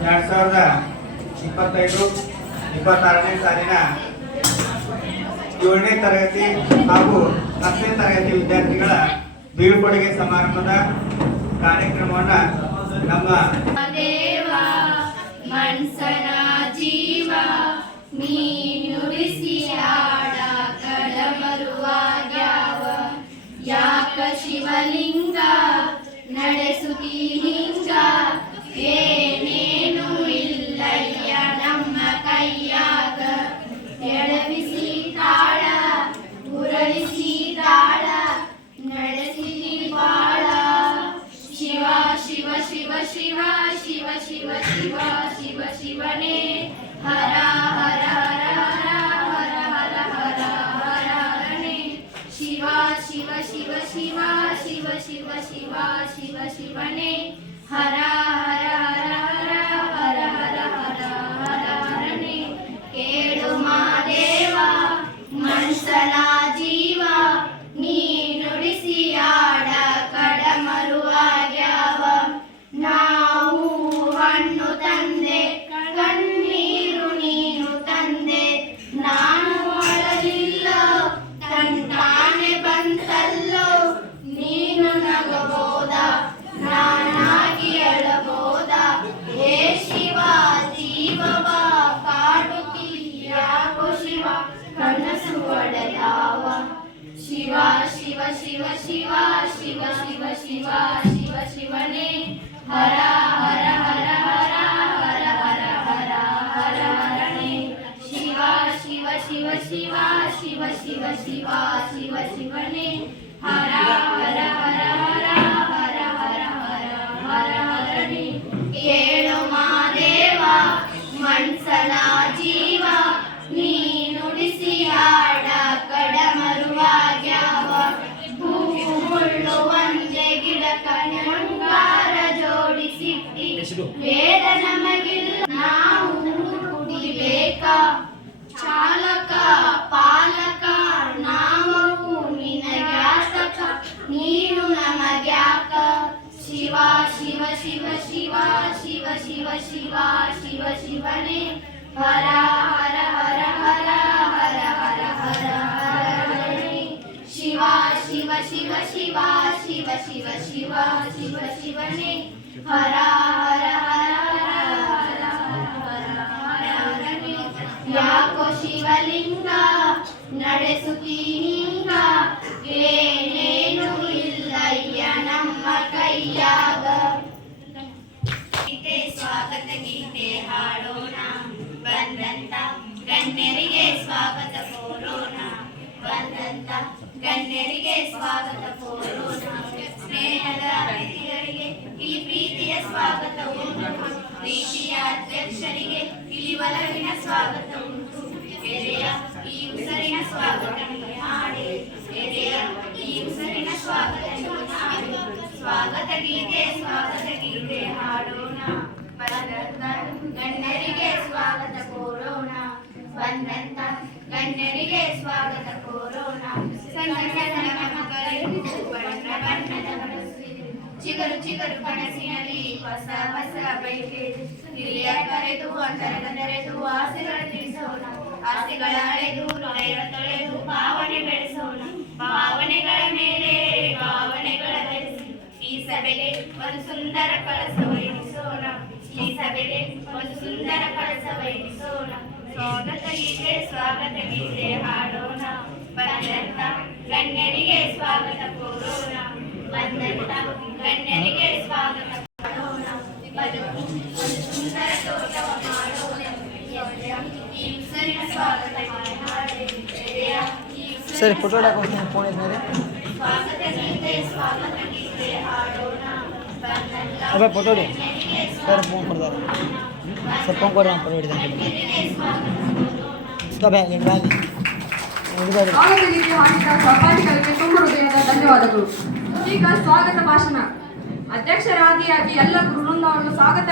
2025-26ನೇ ಸಾಲಿನ 7ನೇ ತರಗತಿ ಹಾಗೂ 10ನೇ ತರಗತಿ ವಿದ್ಯಾರ್ಥಿಗಳ ಬೀಳ್ಕೊಡುಗೆ ಸಮಾರಂಭದ ಕಾರ್ಯಕ್ರಮವನ್ನು ನಮ್ಮ ದೇವ ಮನ್ಸನ ಜೀವ ನುಡಿಸಿ ಆಡ ಕಡಮರುವಾಗ್ಯಾವ ಯಾಕ ಶಿವಲಿಂಗ ನಡೆಸುತ್ತಿ ಹಿಂಗ ಏನೇನು ಇಲ್ಲಯ್ಯ ನಮ್ಮ ಕೈಯಾಗ ಎಡವಿಸಿ ತಾಳ ಉರಳಿಸಿ ತಾಳ ನಡೆಸಿ ಬಾಳ ಶಿವ ಶಿವ ಶಿವ ಶಿವ ಶಿವ ಶಿವ ಶಿವ ಶಿವ ಶಿವನೇ ಹರ ಹರ ಹರ ಹರ ಹರ ಹರ ಹರ ಹರನೇ ಶಿವ ಶಿವ ಶಿವ ಶಿವ ಶಿವ ಶಿವ ಶಿವ ಶಿವ ಶಿವನೇ ಹರ ಹರ ಹರ ಹರ ಹರ ಹರ ಹರ ಹರ ಹರನೇ ಕೇಳು ಮಾದೇವ ಮನ್ಸನ ಜೀವ ನೀ ನುಡಿಸಿ ಆಡ ಕಡಮರುವಾಗ್ಯಾವ ನಾವು ಹಣ್ಣು ತಂದೆ ಕಣ್ಣೀರು ನೀನು ತಂದೆ ನಾನು ಅಳಲಿಲ್ಲ ತಂತಾನೆ ಬಂತಲ್ಲೋ ನೀನು ನಗಬೋದ ನಾನಾಗಿ ಅಳಬೋದ ಹೇ ಶಿವ ಜೀವವ ಕಾಡುತ್ತಿ ಯಾಕೋ ಶಿವ ಕನಸು ಒಡೆದಾವ ಶಿವ ಶಿವ ಶಿವ ಶಿವ ಶಿವ ಶಿವ ಶಿವ ಶಿವ ಶಿವನೇ ಹರ ಹರ ಹರ ಹರ ಹರ ಹರ ಹರ ಹರ ಹರನೇ ಶಿವ ಶಿವ ಶಿವ ಶಿವ ಶಿವ ಶಿವ ಶಿವ ಶಿವ ಶಿವನೇ ಹರ ಹರ ಹರ ಹರ ಹರ ಹರ ಹರ ಹರ ಹರನೇ ಕೇಳು ಮಾದೇವ ಮನ್ಸನ ಜೀವ ನೀ ನುಡಿಸಿ ಆಡ ಕಡಮರುವಾಗ್ಯಾವ ಹೂವುಳ್ಳು ಒಂದೇ ಗಿಡ ಕಣ್ಗಾರ ಜೋಡಿಸಿಟ್ಟಿ ವೇದ ನಮಗಿಲ್ಲ ನಾವು ಕುಡಿಬೇಕ ಚಾಲಕ ಪಾಲಕ ನಾಮವು ನಿನಗ್ಯಾತಕ ನೀನು ನಮಗ್ಯಾಕ ಶಿವ ಶಿವ ಶಿವ ಶಿವ ಶಿವ ಶಿವ ಶಿವ ಶಿವ ಶಿವನೇ ಹರ ಹರ ಹರ ಹರ ಹರ ಹರ ಹರ ಹರನೇ ಶಿವ ಶಿವ ಶಿವ ಶಿವ ಶಿವ ಶಿವ ಶಿವ ಶಿವ ಶಿವನೇ ಹರ ಹರ ಹರ ಹರ ಹರ ಹರ ಹರನೇ ಯಾಕೋ ಶಿವಲಿಂಗ ನಡೆಸುತ್ತಿ ಹಿಂಗ ಏನೇನು ಇಲ್ಲಯ್ಯ ನಮ್ಮ ಕೈಯಾಗ ಗೀತೆ ಸ್ವಾಗತ ಗೀತೆ ಹಾಡೋಣ ಬಂದಂತ ಗಣ್ಯರಿಗೆ ಸ್ವಾಗತ ಕೋರೋಣ ಬಂದಂತ ಗಣ್ಯರಿಗೆ ಸ್ವಾಗತ ಕೋರೋಣ ಸ್ನೇಹದ ಅತಿಥಿಗಳಿಗೆ ಇಲ್ಲಿ ಪ್ರೀತಿಯ ಸ್ವಾಗತ ಉಂಟು ಪ್ರೀತಿಯ ಅಧ್ಯಕ್ಷರಿಗೆ ಇಲ್ಲಿ ಒಲವಿನ ಸ್ವಾಗತ ಉಂಟು ಎದೆಯ ಈ ಉಸರಿನ ಸ್ವಾಗತ ಮಾಡಿ ಎದೆಯ ಈ ಉಸರಿನ ಸ್ವಾಗತ ಮಾಡಿ ಸ್ವಾಗತ ಗೀತೆ ಹಾಡೋಣ ಬಂದಂತ ಗಣ್ಯರಿಗೆ ಸ್ವಾಗತ ಕೋರೋಣ ಬಂದಂತ ಗಣ್ಯರಿಗೆ ಸ್ವಾಗತ ಕೋರೋಣ ಸಣ್ಣ ಸಣ್ಣ ಮಕ್ಕಳಿಗೂ ಬಣ್ಣ ಬಣ್ಣದ ಚಿಗರು ಚಿಗರು ಕನಸಿನಲ್ಲಿ ಹೊಸ ಹೊಸ ಬೈಕೆ ಹಿರಿಯ ಕರೆದು ಅಂತರಗದರೆದು ಆಸೆಗಳ ತಿಳಿಸೋಣ ಆಸೆಗಳ ಅಳೆದು ಹೃದಯ ತೊಳೆದು ಭಾವನೆ ಬೆಳೆಸೋಣ ಭಾವನೆಗಳ ಮೇಲೆ ಭಾವನೆಗಳ ಬೆಳೆಸಿ ಈ ಸಭೆಗೆ ಒಂದು ಸುಂದರ ಕಳಸವೈಸೋಣ ಈ ಸಭೆಗೆ ಒಂದು ಸುಂದರ ಕಳಸವೈಸೋಣ ಸ್ವಾಗತ ಗೀತೆ ಹಾಡೋಣ ಬಂದಂತ ಗಣ್ಯರಿಗೆ ಸ್ವಾಗತ ಕೋರೋಣ ಬಂದಂತ ಗಣ್ಯರಿಗೆ ಸ್ವಾಗತ ಮಾಡೋಣ ಬದುಕು ಒಂದು ಸುಂದರ ತೋಟವ ಮಾಡೋಣ ಈ ಉಸರಿನ ಸ್ವಾಗತ ಮಾಡಿ ಸರಿ ಫೋಟೋ ಫೋನ್ ಇದ್ಮೇಲೆ ಸ್ವಾಗತ ಗೀತೆ ಹಾಡೋಣ ಬಂದಂತ ಅಬ್ಬಾ ಫೋಟೋ ಸರ್ ಫೋನ್ ಕೊಡ್ತಾರೆ ಸರ್ ಫೋನ್ ಕೊಡಿ ಫೋಟೋ ಹಿಡಿದಾರೆ ಸ್ವಾಗತ ಗೀತೆ ಹಾಡಿದ ಸಹಪಾಠಿಗಳಿಗೆ ತುಂಬ ಹೃದಯದ ಧನ್ಯವಾದಗಳು. ಈಗ ಸ್ವಾಗತ ಭಾಷಣ. ಅಧ್ಯಕ್ಷರಾದಿಯಾಗಿ ಎಲ್ಲ ಗುರು ವೃಂದವನ್ನು ಸ್ವಾಗತ